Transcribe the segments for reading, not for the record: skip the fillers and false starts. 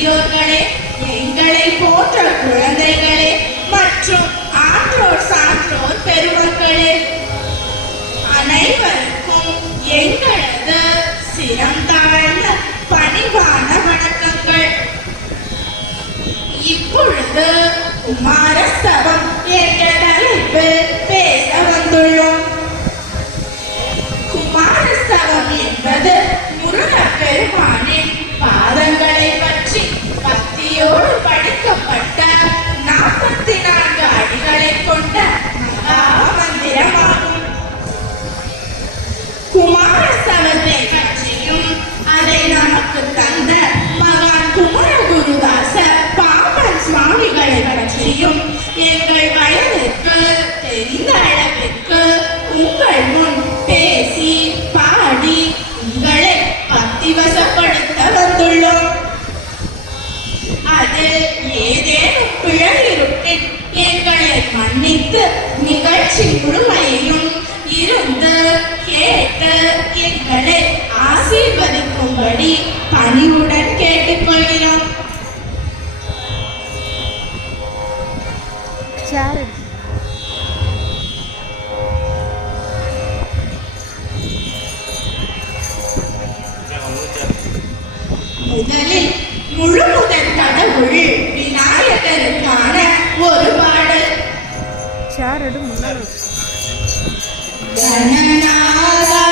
பெரியோர்களே, எங்களை போன்ற குழந்தைகளே மற்றும் ஆற்றோர் சான்றோர் பெருமக்களே, அனைவருக்கும் எங்களது சிரம் தாழ்ந்த பணிவான வணக்கங்கள். இப்பொழுது குமாரஸ்தவம் என்ற தலைப்பில் பேச வந்துள்ளோம். குமாரஸ்தவம் என்பது முருகப் பெருமானின் பாதங்களை பற்றி பக்தியோடு படிக்கப்பட்ட 44 அடிகளை கொண்ட மகா மந்திரமாகும். குமாரஸ்தவத்தை பற்றியும் அதை நமக்கு தந்த மகான் குமரகுருதாச பாம்பன் சுவாமிகளை பற்றியும் எங்கள் வயதிற்கு தெரிந்த அளவிற்கு உங்கள் முன் பேசி பாடி உங்களை பக்திவசப்படுத்த வந்துள்ளோம். அதில் ஏதேனும் பிழை இருப்பின் எங்களை மன்னித்து நிகழ்ச்சி முழுமையையும் இருந்து கேட்டு எங்களை ஆசீர்வதிக்கும்படி பணிவுடன் கேட்டுக்கொள்கிறோம். முதலில் முழு முதற் கடவுள் விநாயகருக்கான ஒரு பாடல். கணநாதா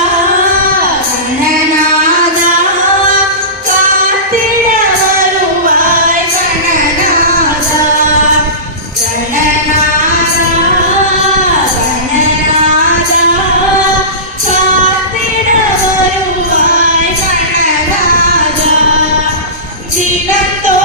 கணநாதா காத்திட வருவாய் கணநாதா கணநாதா கணநாதா காத்திட வருவாய் கணநாதா தினத்தோ